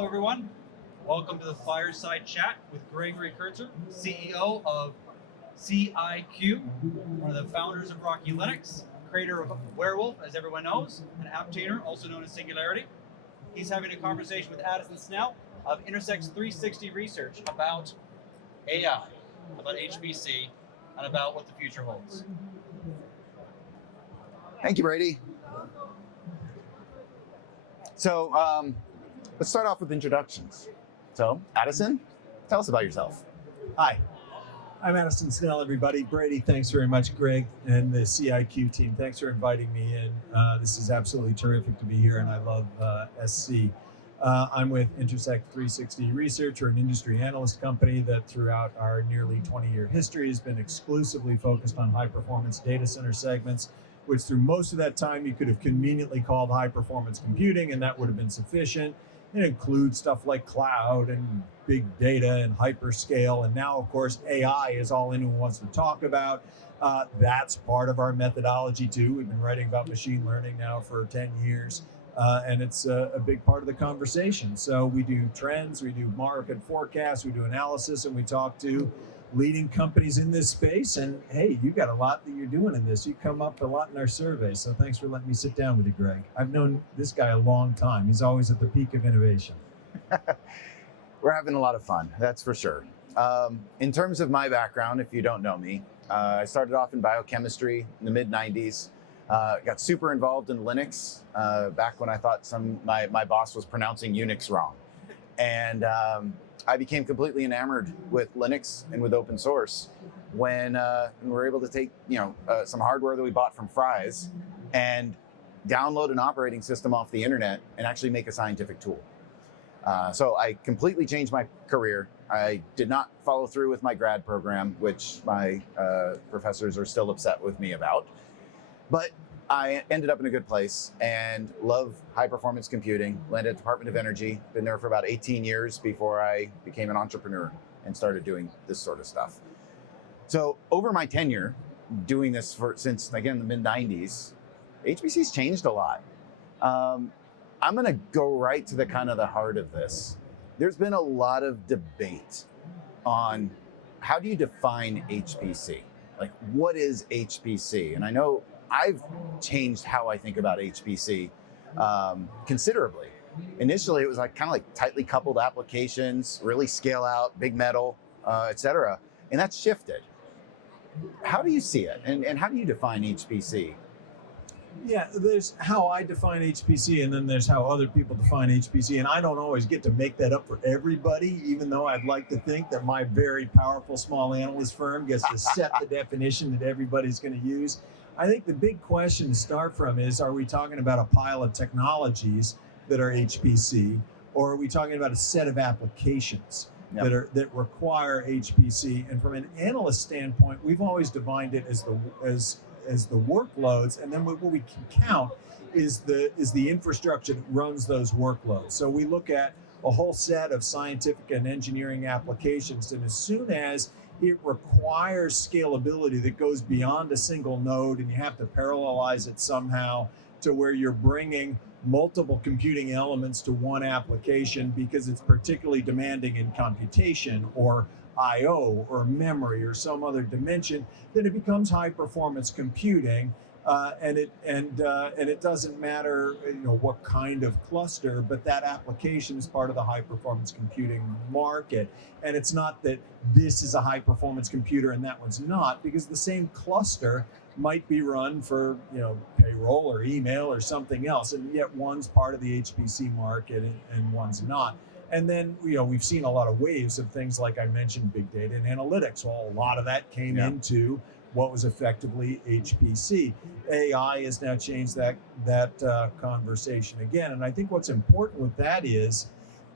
Hello, everyone. Welcome to the Fireside Chat with Gregory Kurtzer, CEO of CIQ, one of the founders of Rocky Linux, creator of Werewolf, as everyone knows, an apptainer, also known as Singularity. He's having a conversation with Addison Snell of Intersect360 Research about AI, about HPC, and about what the future holds. Thank you, Brady. So let's start off with introductions. So, Addison, tell us about yourself. Hi, I'm Addison Snell, everybody. Brady, thanks very much. Greg and the CIQ team, thanks for inviting me in. This is absolutely terrific to be here, and I love SC. I'm with Intersect360 Research, or an industry analyst company that throughout our nearly 20-year history has been exclusively focused on high-performance data center segments, which through most of that time you could have conveniently called high-performance computing, and that would have been sufficient. It includes stuff like cloud and big data and hyperscale, and now, of course, AI is all anyone wants to talk about. That's part of our methodology, too. We've been writing about machine learning now for 10 years, and it's a big part of the conversation. So we do trends, we do market forecasts, we do analysis, and we talk to leading companies in this space. And hey, you got a lot that you're doing in this. You come up a lot in our survey. So thanks for letting me sit down with you, Greg. I've known this guy a long time. He's always at the peak of innovation. We're having a lot of fun, that's for sure. In terms of my background, if you don't know me, I started off in biochemistry in the mid-90s. Got super involved in Linux back when I thought my boss was pronouncing Unix wrong. And I became completely enamored with Linux and with open source when we were able to take some hardware that we bought from Fry's and download an operating system off the internet and actually make a scientific tool. So I completely changed my career. I did not follow through with my grad program, which my professors are still upset with me about. But I ended up in a good place and love high-performance computing, landed at the Department of Energy, been there for about 18 years before I became an entrepreneur and started doing this sort of stuff. So over my tenure doing this since, again, the mid-90s, HPC's changed a lot. I'm gonna go right to the heart of this. There's been a lot of debate on how do you define HPC? Like, what is HPC? And I know I've changed how I think about HPC considerably. Initially, it was kind of like tightly coupled applications, really scale out, big metal, et cetera. And that's shifted. How do you see it? And how do you define HPC? Yeah, there's how I define HPC, and then there's how other people define HPC. And I don't always get to make that up for everybody, even though I'd like to think that my very powerful small analyst firm gets to set the definition that everybody's going to use. I think the big question to start from is, are we talking about a pile of technologies that are HPC, or are we talking about a set of applications that require HPC? And from an analyst standpoint, we've always defined it as the workloads, and then what we can count is the infrastructure that runs those workloads. So we look at a whole set of scientific and engineering applications, and as soon as it requires scalability that goes beyond a single node, and you have to parallelize it somehow to where you're bringing multiple computing elements to one application because it's particularly demanding in computation or I/O or memory or some other dimension, then it becomes high performance computing. And it doesn't matter what kind of cluster, but that application is part of the high performance computing market. And it's not that this is a high performance computer and that one's not, because the same cluster might be run for payroll or email or something else, and yet one's part of the HPC market and one's not. And then we've seen a lot of waves of things like I mentioned, big data and analytics. Well, a lot of that came into what was effectively HPC. AI has now changed that conversation again. And I think what's important with that is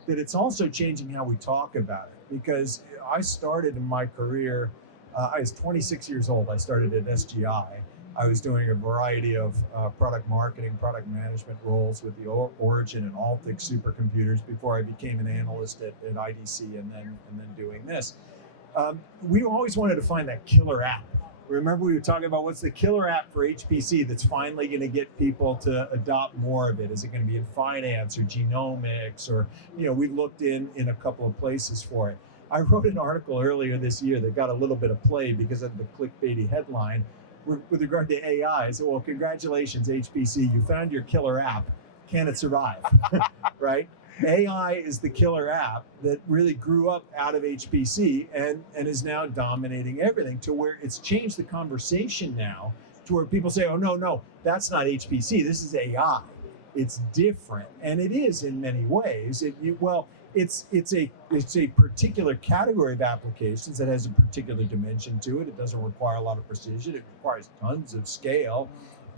that it's also changing how we talk about it. Because I started in my career, I was 26 years old. I started at SGI. I was doing a variety of product marketing, product management roles with the Origin and Altix supercomputers before I became an analyst at IDC and then doing this. We always wanted to find that killer app Remember, we were talking about what's the killer app for HPC that's finally going to get people to adopt more of it? Is it going to be in finance or genomics, or we looked in a couple of places for it. I wrote an article earlier this year that got a little bit of play because of the clickbaity headline with regard to AI. I said, well, congratulations, HPC, you found your killer app. Can it survive? Right? AI is the killer app that really grew up out of HPC and is now dominating everything, to where it's changed the conversation now to where people say, oh, no, that's not HPC. This is AI. It's different. And it is in many ways. It's a particular category of applications that has a particular dimension to it. It doesn't require a lot of precision. It requires tons of scale,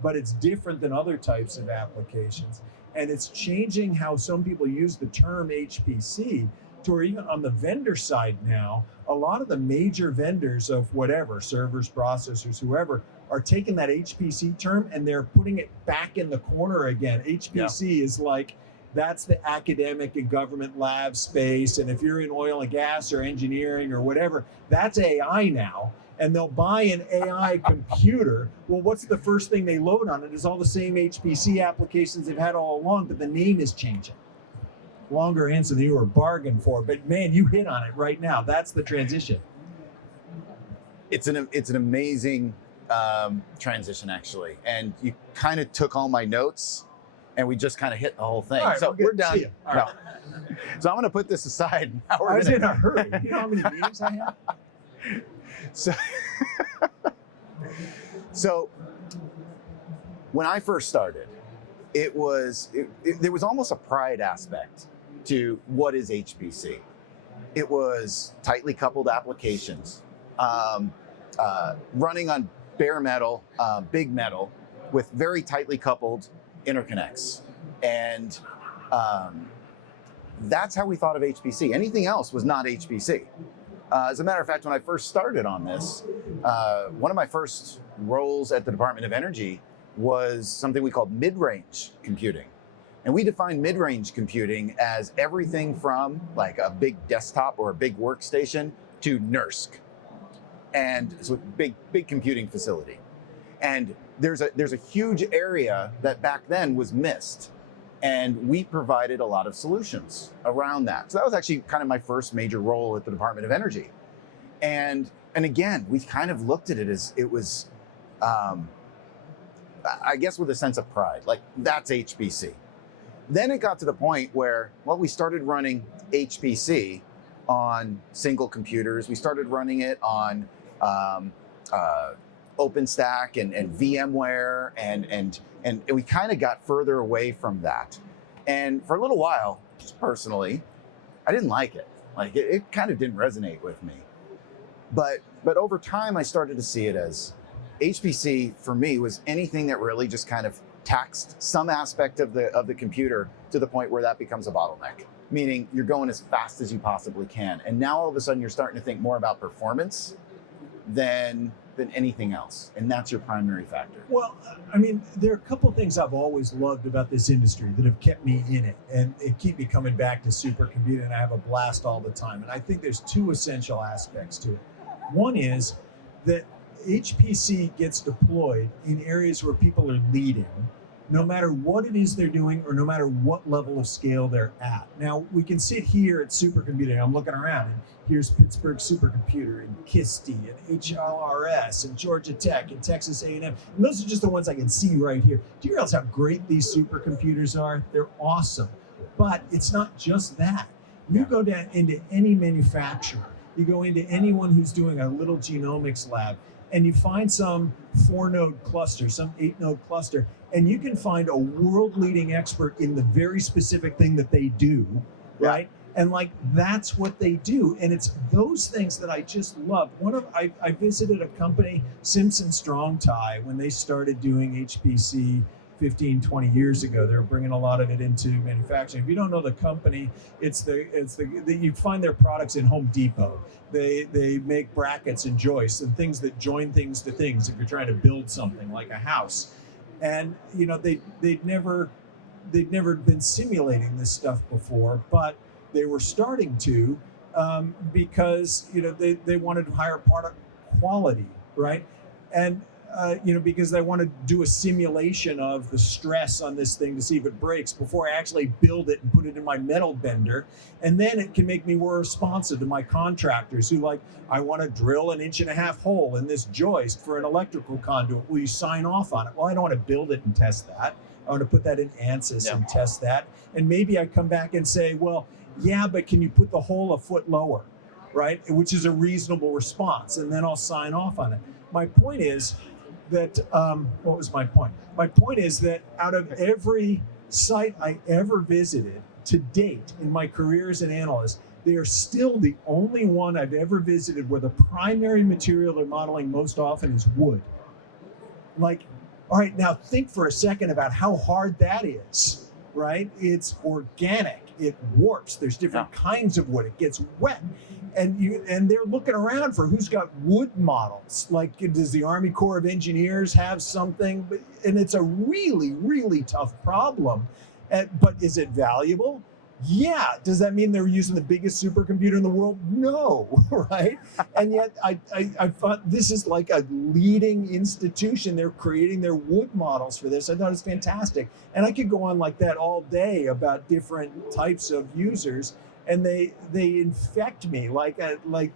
but it's different than other types of applications. And it's changing how some people use the term HPC, to where even on the vendor side now, a lot of the major vendors of whatever, servers, processors, whoever, are taking that HPC term and they're putting it back in the corner again. HPC is like, that's the academic and government lab space. And if you're in oil and gas or engineering or whatever, that's AI now. And they'll buy an AI computer. Well, what's the first thing they load on it? Is all the same HPC applications they've had all along, but the name is changing. Longer answer than you were bargained for, but man, you hit on it right now. That's the transition. It's an amazing transition, actually. And you kind of took all my notes and we just kind of hit the whole thing. All right, so we're done. All right. So I'm going to put this aside. Now I was in a hurry. You know how many meetings I have? So when I first started, there was almost a pride aspect to what is HPC. It was tightly coupled applications, running on bare metal, big metal, with very tightly coupled interconnects. And that's how we thought of HPC. Anything else was not HPC. As a matter of fact, when I first started on this, one of my first roles at the Department of Energy was something we called mid-range computing. And we defined mid-range computing as everything from like a big desktop or a big workstation to NERSC. And it's a big computing facility. And there's a huge area that back then was missed. And we provided a lot of solutions around that. So that was actually kind of my first major role at the Department of Energy. And again, we kind of looked at it as it was, I guess with a sense of pride, like that's HPC. Then it got to the point where, well, we started running HPC on single computers. We started running it on OpenStack and VMware, and we kind of got further away from that. And for a little while, just personally, I didn't like it. Like it kind of didn't resonate with me. But over time, I started to see it as HPC for me was anything that really just kind of taxed some aspect of the computer to the point where that becomes a bottleneck. Meaning you're going as fast as you possibly can. And now all of a sudden you're starting to think more about performance than anything else. And that's your primary factor. Well, I mean, there are a couple of things I've always loved about this industry that have kept me in it and it keep me coming back to supercomputing, and I have a blast all the time. And I think there's two essential aspects to it. One is that HPC gets deployed in areas where people are leading, no matter what it is they're doing or no matter what level of scale they're at. Now, we can sit here at supercomputing. I'm looking around, and here's Pittsburgh Supercomputer, and KISTI, and HLRS, and Georgia Tech, and Texas A&M. And those are just the ones I can see right here. Do you realize how great these supercomputers are? They're awesome. But it's not just that. You go down into any manufacturer, you go into anyone who's doing a little genomics lab, and you find some 4-node cluster, some 8-node cluster, and you can find a world-leading expert in the very specific thing that they do, right? And like, that's what they do. And it's those things that I just love. I visited a company, Simpson Strong Tie, when they started doing HPC 15, 20 years ago. They were bringing a lot of it into manufacturing. If you don't know the company, you find their products in Home Depot. They make brackets and joists and things that join things to things if you're trying to build something like a house. And they'd never been simulating this stuff before, but they were starting to because they wanted higher product quality, right? And because I want to do a simulation of the stress on this thing to see if it breaks before I actually build it and put it in my metal bender. And then it can make me more responsive to my contractors who I want to drill 1.5 inch hole in this joist for an electrical conduit. Will you sign off on it? Well, I don't want to build it and test that. I want to put that in ANSYS and test that. And maybe I come back and say, well, yeah, but can you put the hole a foot lower, right? Which is a reasonable response. And then I'll sign off on it. My point is that, what was my point? My point is that out of every site I ever visited to date in my career as an analyst, they are still the only one I've ever visited where the primary material they're modeling most often is wood. All right, now think for a second about how hard that is, right? It's organic, it warps, there's different kinds of wood, it gets wet. And they're looking around for who's got wood models. Does the Army Corps of Engineers have something? And it's a really, really tough problem. But is it valuable? Yeah. Does that mean they're using the biggest supercomputer in the world? No, right? And yet I thought this is like a leading institution. They're creating their wood models for this. I thought it's fantastic. And I could go on like that all day about different types of users. And they infect me like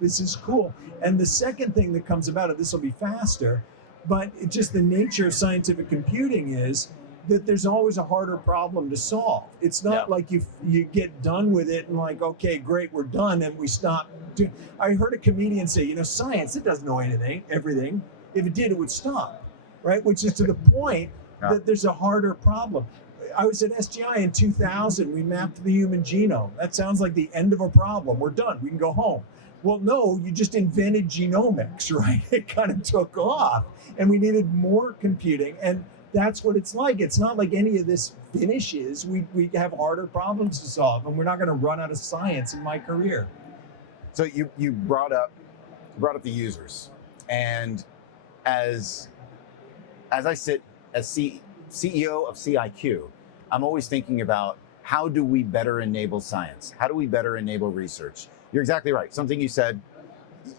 this is cool. And the second thing that comes about it, this will be faster, but just the nature of scientific computing is that there's always a harder problem to solve. It's not like you get done with it and okay, great, we're done, and we stop. I heard a comedian say, science, it doesn't know everything. If it did, it would stop, right? Which is to the point that there's a harder problem. I was at SGI in 2000. We mapped the human genome. That sounds like the end of a problem. We're done. We can go home. Well, no, you just invented genomics, right? It kind of took off, and we needed more computing. And that's what it's like. It's not like any of this finishes. We have harder problems to solve, and we're not going to run out of science in my career. So you brought up the users, and as I sit as CEO of CIQ, I'm always thinking about how do we better enable science? How do we better enable research? You're exactly right. Something you said,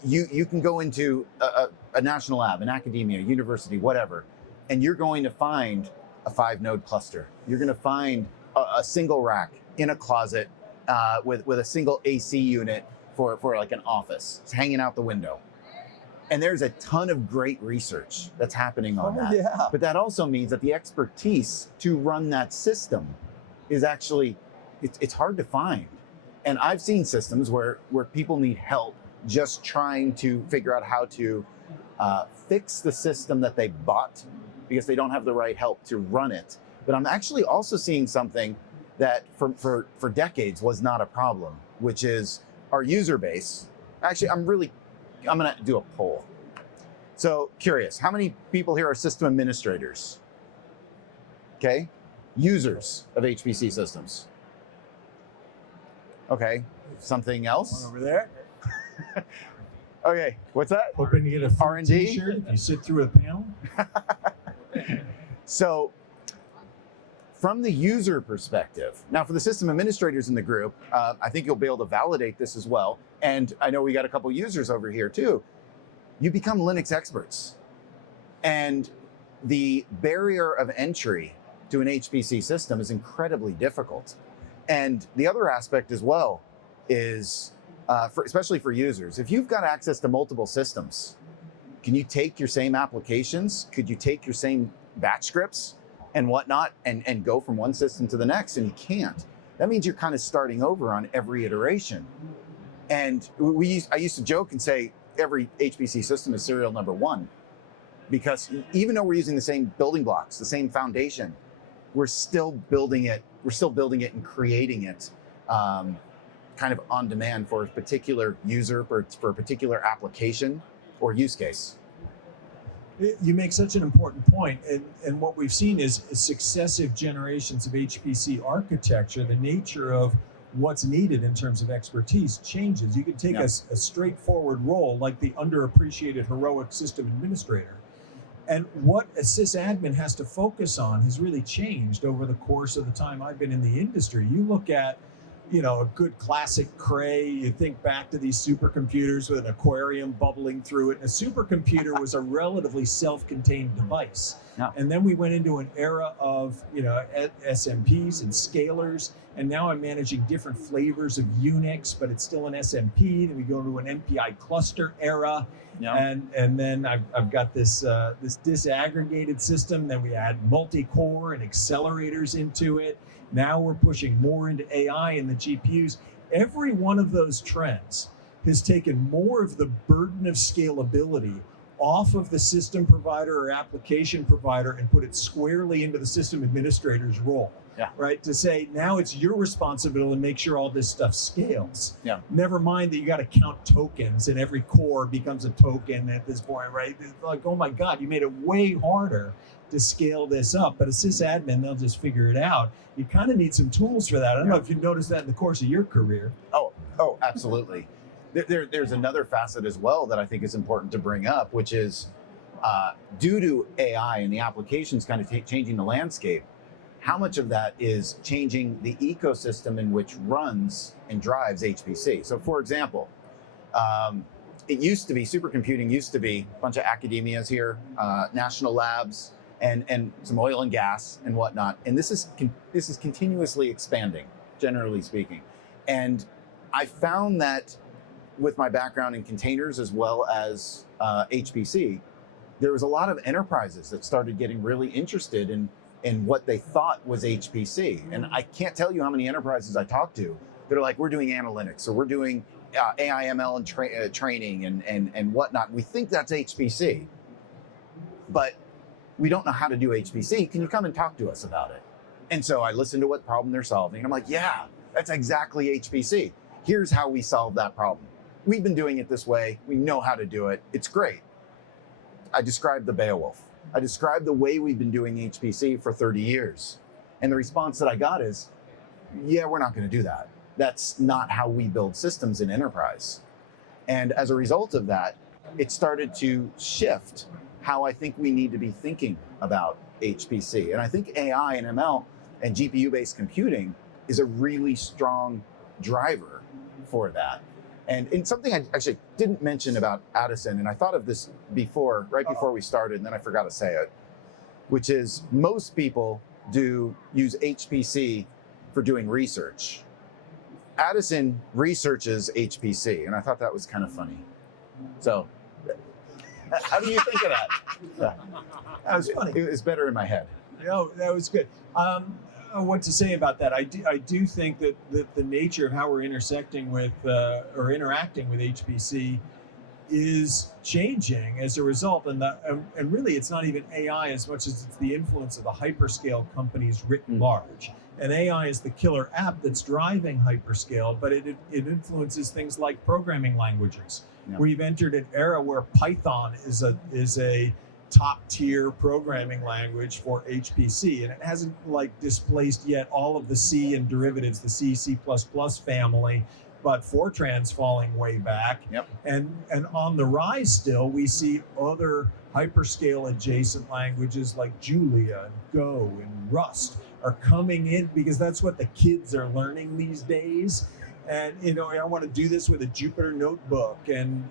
you can go into a national lab, an academia, university, whatever, and you're going to find a 5-node cluster. You're going to find a single rack in a closet with a single AC unit for like an office. It's hanging out the window. And there's a ton of great research that's happening on that. Yeah. But that also means that the expertise to run that system is actually, it's hard to find. And I've seen systems where people need help just trying to figure out how to fix the system that they bought because they don't have the right help to run it. But I'm actually also seeing something that for decades was not a problem, which is our user base. Actually, I'm going to do a poll. So curious, how many people here are system administrators? Okay, users of HPC systems. Okay, something else? One over there. Okay, what's that? Hoping to get a free R&D? T-shirt if you sit through a panel. So from the user perspective, now for the system administrators in the group, I think you'll be able to validate this as well. And I know we got a couple users over here too. You become Linux experts. And the barrier of entry to an HPC system is incredibly difficult. And the other aspect as well is, especially for users, if you've got access to multiple systems, can you take your same applications? Could you take your same batch scripts and whatnot and go from one system to the next? And you can't. That means you're kind of starting over on every iteration. And I used to joke and say every HPC system is serial number 1, because even though we're using the same building blocks, the same foundation, we're still building it and creating it kind of on demand for a particular user, for a particular application or use case. You make such an important point, and what we've seen is successive generations of HPC architecture, the nature of what's needed in terms of expertise changes. You can take a straightforward role like the underappreciated heroic system administrator, and what a sysadmin has to focus on has really changed over the course of the time I've been in the industry. You look at, a good classic Cray. You think back to these supercomputers with an aquarium bubbling through it. And a supercomputer was a relatively self-contained device. Yeah. And then we went into an era of, SMPs and scalers. And now I'm managing different flavors of Unix, but it's still an SMP. Then we go to an MPI cluster era. Yeah. And then I've got this disaggregated system. Then we add multi-core and accelerators into it. Now we're pushing more into AI and the GPUs. Every one of those trends has taken more of the burden of scalability off of the system provider or application provider and put it squarely into the system administrator's role. Yeah. Right? To say, now it's your responsibility to make sure all this stuff scales. Yeah. Never mind that you got to count tokens and every core becomes a token at this point, right? It's like, oh my God, you made it way harder to scale this up. But a sysadmin, they'll just figure it out. You kind of need some tools for that. I don't know if you've noticed that in the course of your career. Oh, absolutely. There's another facet as well that I think is important to bring up, which is due to AI and the applications kind of changing the landscape, how much of that is changing the ecosystem in which runs and drives HPC? So for example, it used to be, supercomputing used to be a bunch of academias here, national labs, and some oil and gas and whatnot. And this is continuously expanding, generally speaking. And I found that with my background in containers as well as HPC, there was a lot of enterprises that started getting really interested in what they thought was HPC. And I can't tell you how many enterprises I talked to that are like, we're doing analytics, or we're doing AI, ML and training and whatnot. We think that's HPC, but we don't know how to do HPC. Can you come and talk to us about it? And so I listened to what problem they're solving. And I'm like, yeah, that's exactly HPC. Here's how we solve that problem. We've been doing it this way. We know how to do it. It's great. I described the Beowulf. I described the way we've been doing HPC for 30 years. And the response that I got is, yeah, we're not going to do that. That's not how we build systems in enterprise. And as a result of that, it started to shift how I think we need to be thinking about HPC. And I think AI and ML and GPU-based computing is a really strong driver for that. And something I actually didn't mention about Addison, and I thought of this before, right before we started, and then I forgot to say it, which is most people use HPC for doing research. Addison researches HPC, and I thought that was kind of funny. So, how do you think of that? That was funny. It was better in my head. No, that was good. What to say about that? I do think that the nature of how we're intersecting with or interacting with HPC is changing as a result, and really it's not even AI as much as it's the influence of the hyperscale companies writ large. And AI is the killer app that's driving hyperscale, but it influences things like programming languages. Yeah. We've entered an era where Python is a top tier programming language for HPC, and it hasn't displaced yet all of the C and derivatives, the C++ family, but Fortran's falling way back. Yep. And on the rise still, we see other hyperscale adjacent languages like Julia and Go and Rust are coming in because that's what the kids are learning these days. And, I want to do this with a Jupyter notebook and,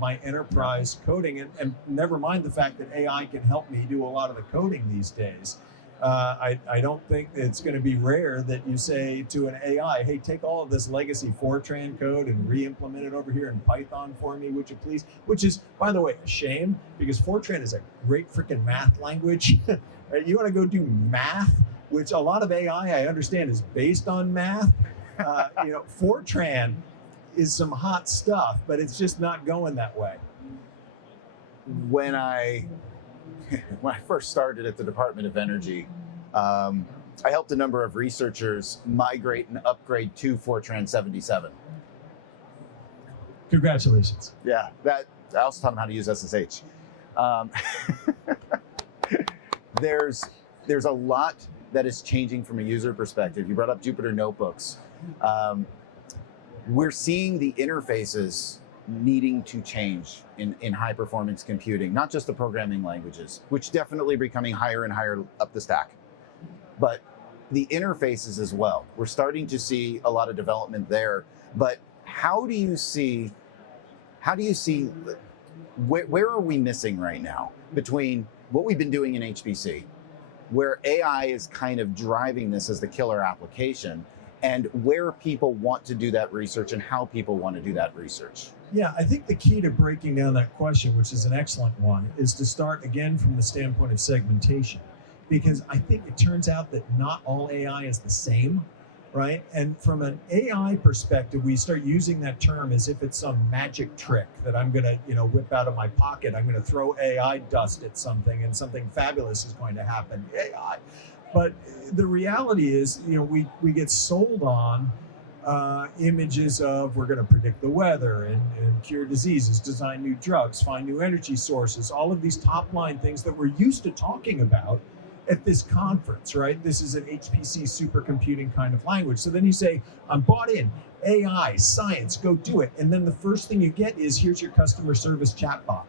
my enterprise coding. And never mind the fact that AI can help me do a lot of the coding these days. I don't think it's going to be rare that you say to an AI, hey, take all of this legacy Fortran code and re-implement it over here in Python for me, would you please? Which is, by the way, a shame, because Fortran is a great freaking math language. You want to go do math, which a lot of AI, I understand, is based on math. Fortran is some hot stuff, but it's just not going that way. When I first started at the Department of Energy, I helped a number of researchers migrate and upgrade to Fortran 77. Congratulations. Yeah, I also taught them how to use SSH. There's a lot that is changing from a user perspective. You brought up Jupyter notebooks. We're seeing the interfaces needing to change in high performance computing, not just the programming languages, which definitely are becoming higher and higher up the stack, but the interfaces as well. We're starting to see a lot of development there, but how do you see where are we missing right now between what we've been doing in HPC, where AI is kind of driving this as the killer application, and where people want to do that research and how people want to do that research? Yeah, I think the key to breaking down that question, which is an excellent one, is to start again from the standpoint of segmentation. Because I think it turns out that not all AI is the same, right? And from an AI perspective, we start using that term as if it's some magic trick that I'm going to, whip out of my pocket. I'm going to throw AI dust at something and something fabulous is going to happen. AI. But the reality is, we get sold on images of we're going to predict the weather and cure diseases, design new drugs, find new energy sources, all of these top line things that we're used to talking about at this conference, right? This is an HPC supercomputing kind of language. So then you say, I'm bought in, AI, science, go do it. And then the first thing you get is, here's your customer service chatbot,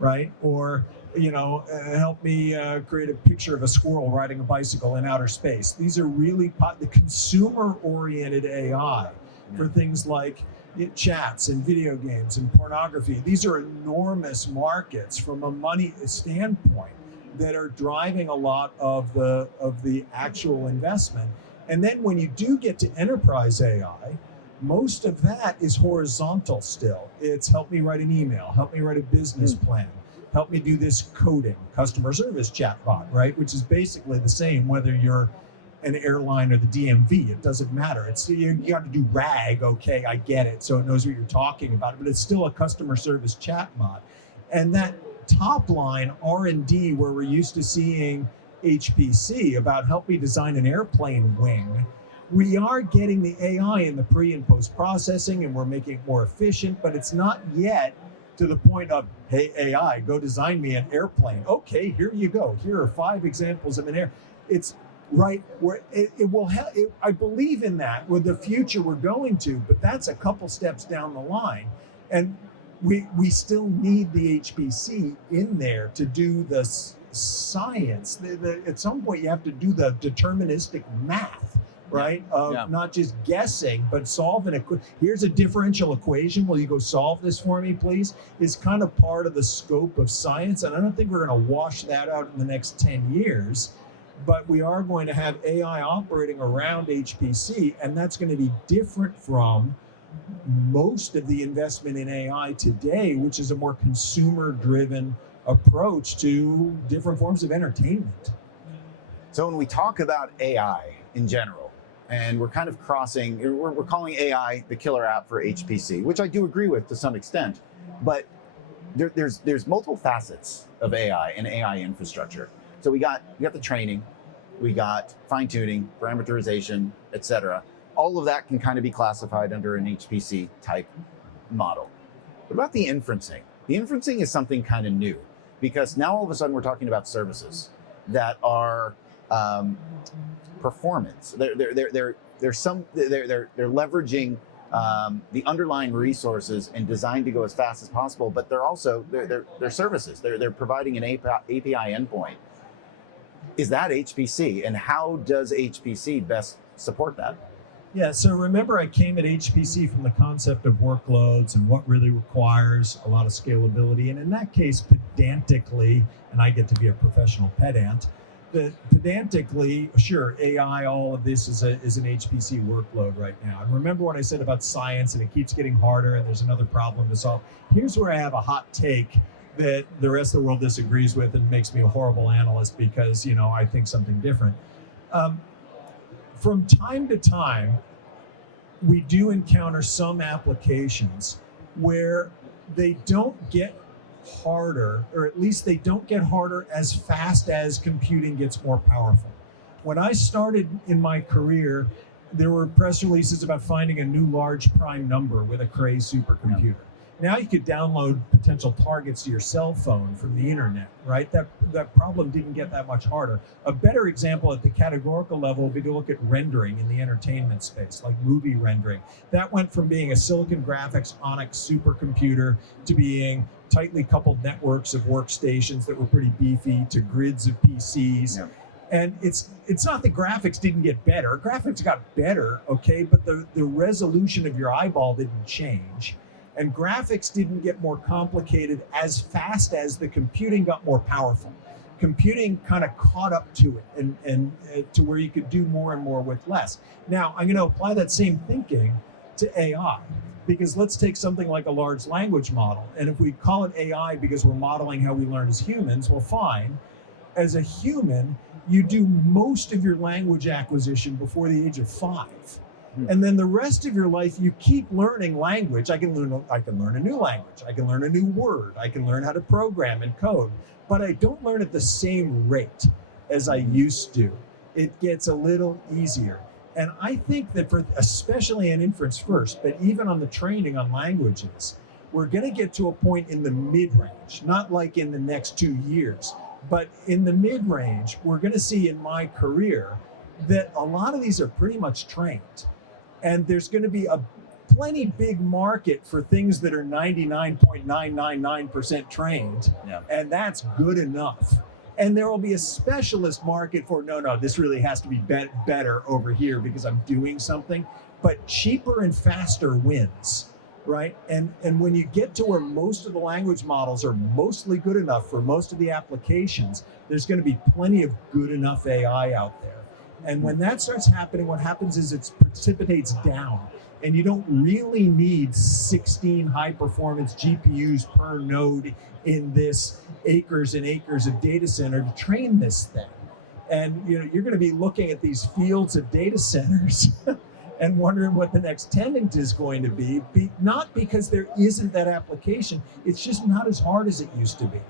right? Or, help me create a picture of a squirrel riding a bicycle in outer space. These are really the consumer-oriented AI for things like chats and video games and pornography. These are enormous markets from a money standpoint that are driving a lot of the actual investment. And then when you do get to enterprise AI, most of that is horizontal still. It's help me write an email, help me write a business plan, help me do this coding, customer service chatbot, right? Which is basically the same whether you're an airline or the DMV. It doesn't matter. It's you got to do RAG, okay, I get it, so it knows what you're talking about, but it's still a customer service chatbot. And that top line R&D, where we're used to seeing HPC about help me design an airplane wing, we are getting the AI in the pre and post processing, and we're making it more efficient, but it's not yet to the point of, hey, AI, go design me an airplane. Okay, here you go. Here are 5 examples of an air. It's right where it will help. I believe in that with the future we're going to, but that's a couple steps down the line. And we still need the HPC in there to do the science. At some point, you have to do the deterministic math, right? Not just guessing, but solving here's a differential equation. Will you go solve this for me, please? Is kind of part of the scope of science. And I don't think we're going to wash that out in the next 10 years. But we are going to have AI operating around HPC, and that's going to be different from most of the investment in AI today, which is a more consumer-driven approach to different forms of entertainment. So when we talk about AI in general, and we're kind of we're calling AI the killer app for HPC, which I do agree with to some extent, but there's multiple facets of AI and AI infrastructure. So we got the training, we got fine-tuning, parameterization, etc. All of that can kind of be classified under an HPC type model. What about the inferencing? The inferencing is something kind of new, because now all of a sudden we're talking about services that are performance. They're leveraging the underlying resources and designed to go as fast as possible, but they're also they're services. They're providing an API endpoint. Is that HPC, and how does HPC best support that? Yeah, so remember I came at HPC from the concept of workloads and what really requires a lot of scalability. And in that case, pedantically, and I get to be a professional pedant, but pedantically, sure, AI, all of this is an HPC workload right now. And remember what I said about science, and it keeps getting harder, and there's another problem to solve. Here's where I have a hot take that the rest of the world disagrees with and makes me a horrible analyst because, I think something different. From time to time, we do encounter some applications where they don't get harder, or at least they don't get harder as fast as computing gets more powerful. When I started in my career, there were press releases about finding a new large prime number with a Cray supercomputer. Now you could download potential targets to your cell phone from the internet, right? That problem didn't get that much harder. A better example at the categorical level would be to look at rendering in the entertainment space, like movie rendering. That went from being a Silicon Graphics Onyx supercomputer to being tightly coupled networks of workstations that were pretty beefy to grids of PCs. And it's not that graphics didn't get better. Graphics got better, okay, but the resolution of your eyeball didn't change. And graphics didn't get more complicated as fast as the computing got more powerful. Computing kind of caught up to it and to where you could do more and more with less. Now, I'm going to apply that same thinking to AI, because let's take something like a large language model. And if we call it AI because we're modeling how we learn as humans, well, fine. As a human, you do most of your language acquisition before the age of 5. And then the rest of your life, you keep learning language. I can learn a new language. I can learn a new word. I can learn how to program and code, but I don't learn at the same rate as I used to. It gets a little easier. And I think that for, especially in inference first, but even on the training on languages, we're going to get to a point in the mid-range, not like in the next 2 years, but in the mid-range, we're going to see in my career that a lot of these are pretty much trained. And there's going to be a plenty big market for things that are 99.999% trained. Yeah. And that's good enough. And there will be a specialist market for, no, this really has to be better over here because I'm doing something. But cheaper and faster wins, right? And when you get to where most of the language models are mostly good enough for most of the applications, there's going to be plenty of good enough AI out there. And when that starts happening, what happens is it precipitates down. And you don't really need 16 high-performance GPUs per node in this acres and acres of data center to train this thing. And you're going to be looking at these fields of data centers and wondering what the next tenant is going to be, not because there isn't that application, it's just not as hard as it used to be.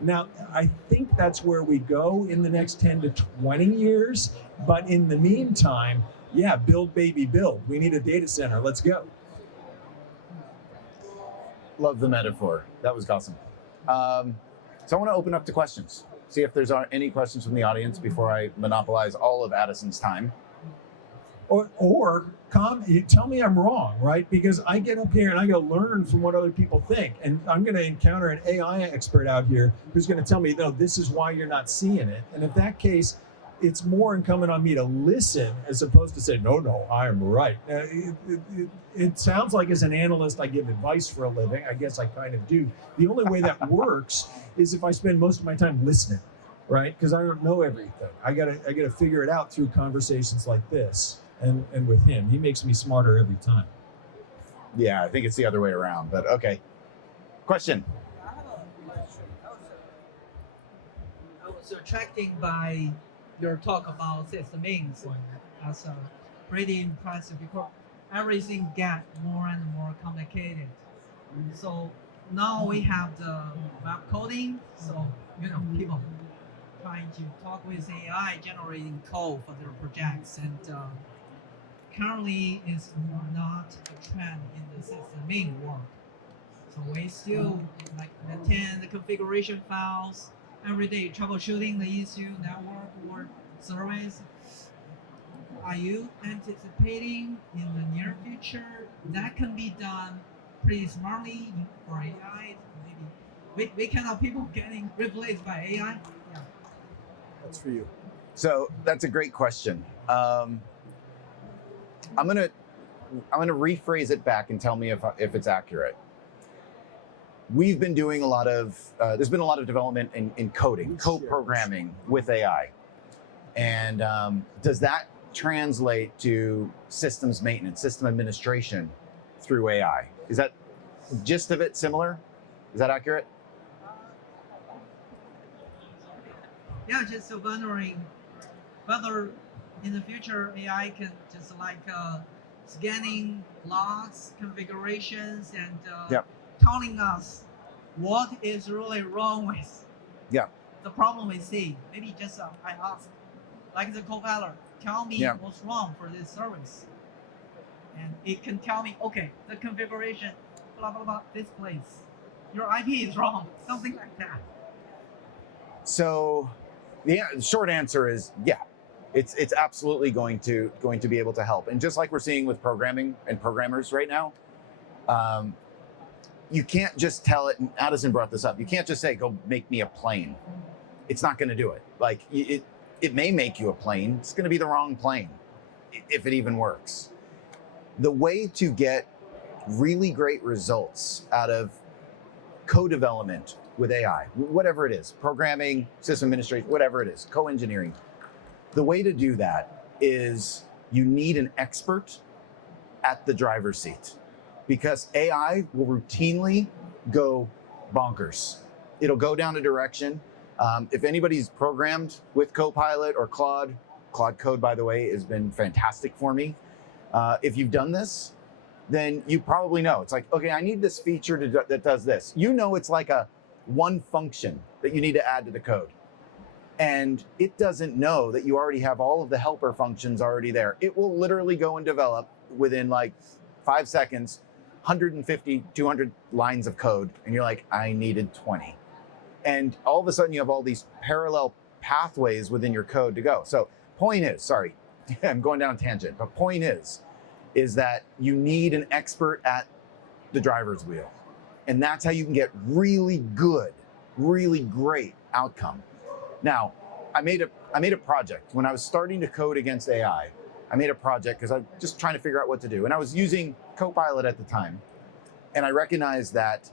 Now, I think that's where we go in the next 10 to 20 years, but in the meantime, yeah, build, baby, build. We need a data center, let's go. Love the metaphor. That was awesome. So I want to open up to questions. See if there's any questions from the audience before I monopolize all of Addison's time. Or you tell me I'm wrong, right? Because I get up here and I go learn from what other people think. And I'm going to encounter an AI expert out here who's going to tell me, no, this is why you're not seeing it. And in that case, it's more incumbent on me to listen as opposed to say, no, I am right. It sounds like as an analyst, I give advice for a living. I guess I kind of do. The only way that works is if I spend most of my time listening, right? Because I don't know everything. I gotta figure it out through conversations like this and with him. He makes me smarter every time. Yeah, I think it's the other way around, but okay. Question. I have a question. I was attracted by your talk about systems as pretty impressive because everything gets more and more complicated. So now we have the web coding, so people trying to talk with AI, generating code for their projects, and currently it's not a trend in the systeming world. So we still maintain the configuration files every day, troubleshooting the issue, network or service. Are you anticipating in the near future that can be done pretty smartly for AI? Maybe we cannot people getting replaced by AI. Yeah. That's for you. So that's a great question. I'm gonna rephrase it back and tell me if it's accurate. We've been doing a lot of, there's been a lot of development in coding, co-programming with AI. And does that translate to systems maintenance, system administration through AI? Is that gist of it similar? Is that accurate? Yeah, just wondering whether in the future AI can just scanning logs, configurations, and telling us what is really wrong with the problem we see. Maybe just I ask, like the Copilot, tell me what's wrong for this service. And it can tell me, okay, the configuration, blah, blah, blah, this place. Your IP is wrong, something like that. So the short answer is it's absolutely going to be able to help. And just like we're seeing with programming and programmers right now, you can't just tell it, and Addison brought this up, you can't just say, go make me a plane. It's not going to do it. Like it may make you a plane. It's going to be the wrong plane, if it even works. The way to get really great results out of co-development with AI, whatever it is, programming, system administration, whatever it is, co-engineering, the way to do that is you need an expert at the driver's seat, because AI will routinely go bonkers. It'll go down a direction. If anybody's programmed with Copilot or Claude Code, by the way, has been fantastic for me. If you've done this, then you probably know. It's like, okay, I need this feature that does this. You know, it's like a one function that you need to add to the code. And it doesn't know that you already have all of the helper functions already there. It will literally go and develop within like 5 seconds, 150, 200 lines of code. And you're like, I needed 20. And all of a sudden you have all these parallel pathways within your code to go. So point is, sorry, I'm going down a tangent, but point is that you need an expert at the driver's wheel. And that's how you can get really good, really great outcome. Now, I made a project. When I was starting to code against AI, I made a project because I'm just trying to figure out what to do. And I was using Copilot at the time. And I recognized that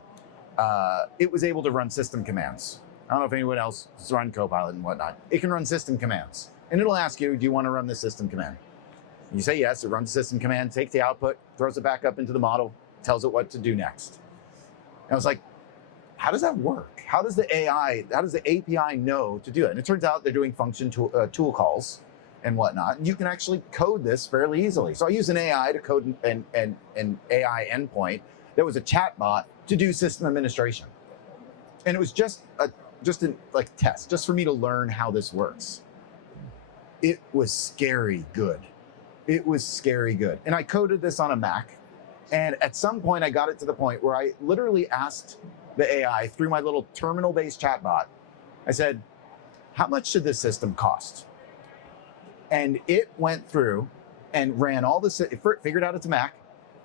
it was able to run system commands. I don't know if anyone else has run Copilot and whatnot. It can run system commands. And it'll ask you, do you want to run this system command? You say yes, it runs the system command, takes the output, throws it back up into the model, tells it what to do next. And I was like, how does that work? How does the API know to do it? And it turns out they're doing function tool calls and whatnot. And you can actually code this fairly easily. So I used an AI to code an AI endpoint that was a chatbot to do system administration. And it was just a test, just for me to learn how this works. It was scary good. It was scary good. And I coded this on a Mac. And at some point I got it to the point where I literally asked the AI through my little terminal-based chatbot. I said, how much should this system cost? And it went through and ran all figured out it's a Mac,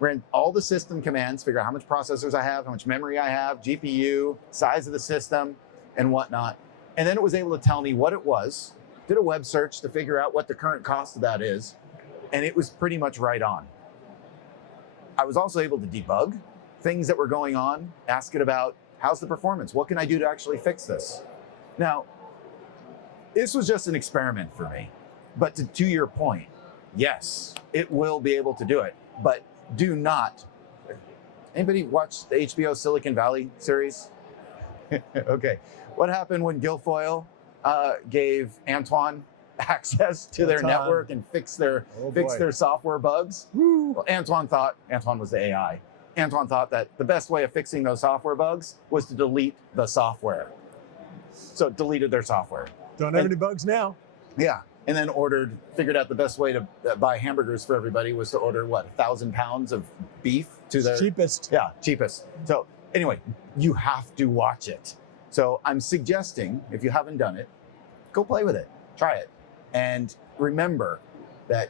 ran all the system commands, figured out how much processors I have, how much memory I have, GPU, size of the system, and whatnot. And then it was able to tell me what it was, did a web search to figure out what the current cost of that is, and it was pretty much right on. I was also able to debug things that were going on, ask it about how's the performance? What can I do to actually fix this? Now, this was just an experiment for me. But to your point, yes, it will be able to do it. But do not. Anybody watch the HBO Silicon Valley series? Okay. What happened when Guilfoyle gave Antoine access to their network and fix their software bugs? Woo. Well, Antoine was the AI. Antoine thought that the best way of fixing those software bugs was to delete the software. So deleted their software. Don't have any bugs now. Yeah. And then figured out the best way to buy hamburgers for everybody was to order, 1,000 pounds of beef to the cheapest. Yeah, cheapest. So anyway, you have to watch it. So I'm suggesting, if you haven't done it, go play with it, try it. And remember that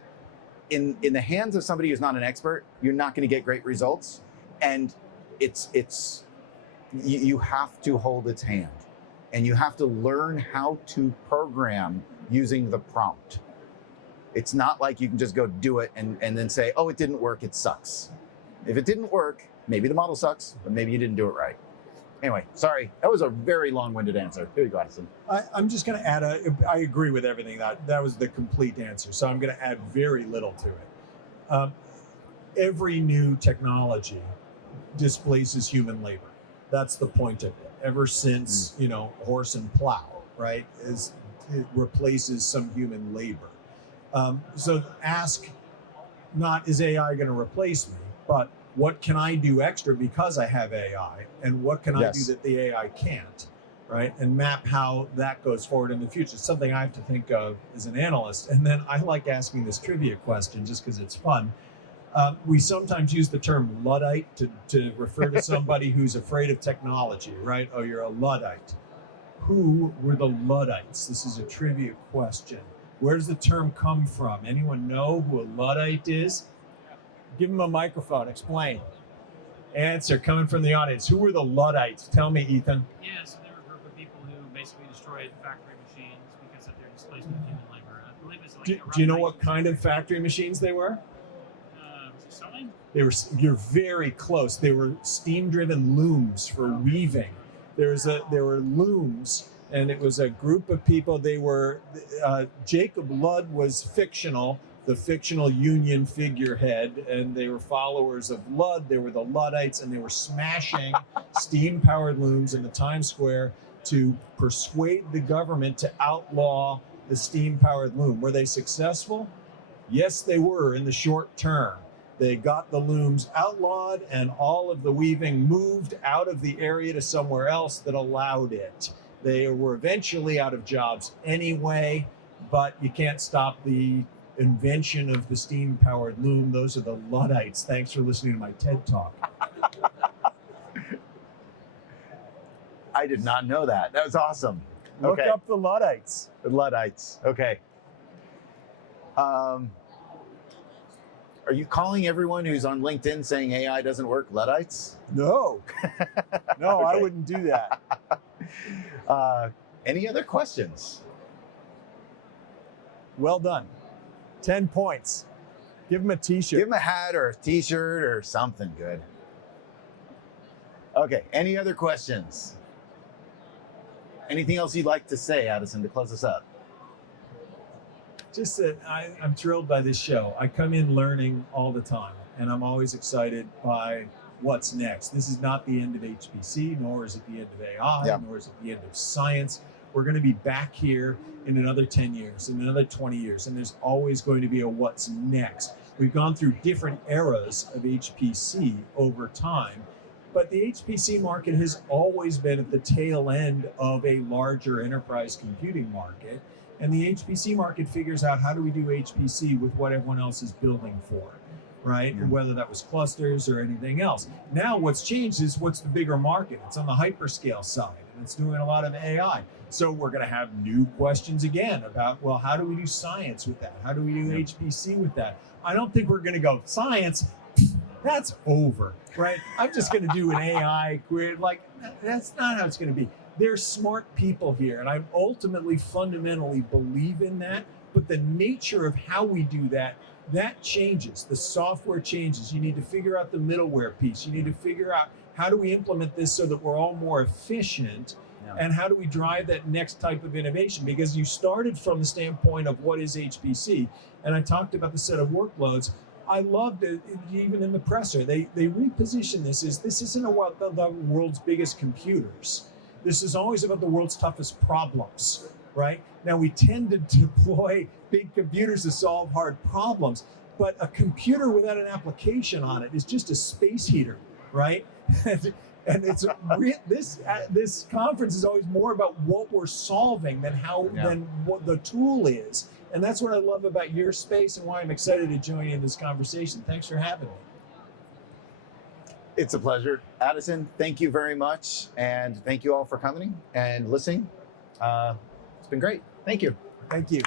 in the hands of somebody who's not an expert, you're not going to get great results. And you have to hold its hand, and you have to learn how to program using the prompt. It's not like you can just go do it and then say, oh, it didn't work, it sucks. If it didn't work, maybe the model sucks, but maybe you didn't do it right. Anyway, sorry, that was a very long-winded answer. Here you go, Addison. I'm just going to add I agree with everything. That was the complete answer. So I'm going to add very little to it. Every new technology displaces human labor. That's the point of it. Ever since, horse and plow, right, it replaces some human labor. So ask not, is AI going to replace me, but what can I do extra because I have AI, and what can I do that the AI can't, right? And map how that goes forward in the future. It's something I have to think of as an analyst. And then I like asking this trivia question just because it's fun. We sometimes use the term Luddite to refer to somebody who's afraid of technology, right? Oh, you're a Luddite. Who were the Luddites? This is a trivia question. Where does the term come from? Anyone know who a Luddite is? Give them a microphone. Explain. Answer coming from the audience. Who were the Luddites? Tell me, Ethan. Yeah, so they were a group of people who basically destroyed factory machines rockets up there displacement of human labor. I believe it's like Do around you know what 90%. kind of factory machines they were? Was it sewing? You're very close. They were steam-driven looms for weaving. There were looms, and it was a group of people. They were Jacob Ludd was fictional, the fictional Union figurehead, and they were followers of Ludd. They were the Luddites, and they were smashing steam-powered looms in the Times Square to persuade the government to outlaw the steam-powered loom. Were they successful? Yes, they were in the short term. They got the looms outlawed, and all of the weaving moved out of the area to somewhere else that allowed it. They were eventually out of jobs anyway, but you can't stop the invention of the steam-powered loom. Those are the Luddites. Thanks for listening to my TED Talk. I did not know that. That was awesome. Look Okay. up the Luddites. The Luddites. Okay. Are you calling everyone who's on LinkedIn saying AI doesn't work Luddites? No. No, I Okay. wouldn't do that. Any other questions? Well done. 10 points. Give him a t-shirt. Give them a hat or a t-shirt or something good. Okay, any other questions? Anything else you'd like to say, Addison, to close us up? Just that I'm thrilled by this show. I come in learning all the time, and I'm always excited by what's next. This is not the end of HPC, nor is it the end of AI, Yeah. nor is it the end of science. We're going to be back here in another 10 years, in another 20 years, and there's always going to be a what's next. We've gone through different eras of HPC over time, but the HPC market has always been at the tail end of a larger enterprise computing market. And the HPC market figures out, how do we do HPC with what everyone else is building for, right? Yeah. And whether that was clusters or anything else. Now what's changed is what's the bigger market? It's on the hyperscale side, and it's doing a lot of AI. So we're going to have new questions again about, well, how do we do science with that? How do we do Yeah. HPC with that? I don't think we're going to go, science, that's over, right? I'm just going to do an AI query. Like, that's not how it's going to be. There's smart people here, and I ultimately, fundamentally believe in that. But the nature of how we do that, that changes. The software changes. You need to figure out the middleware piece. You need to figure out, how do we implement this so that we're all more efficient? Yeah. And how do we drive that next type of innovation? Because you started from the standpoint of what is HPC, and I talked about the set of workloads. I loved it, even in the presser. They reposition this as, this isn't about the world's biggest computers. This is always about the world's toughest problems, right? Now, we tend to deploy big computers to solve hard problems, but a computer without an application on it is just a space heater, right? And it's this conference is always more about what we're solving than what the tool is. And that's what I love about your space and why I'm excited to join you in this conversation. Thanks for having me. It's a pleasure. Addison, thank you very much. And thank you all for coming and listening. It's been great. Thank you. Thank you.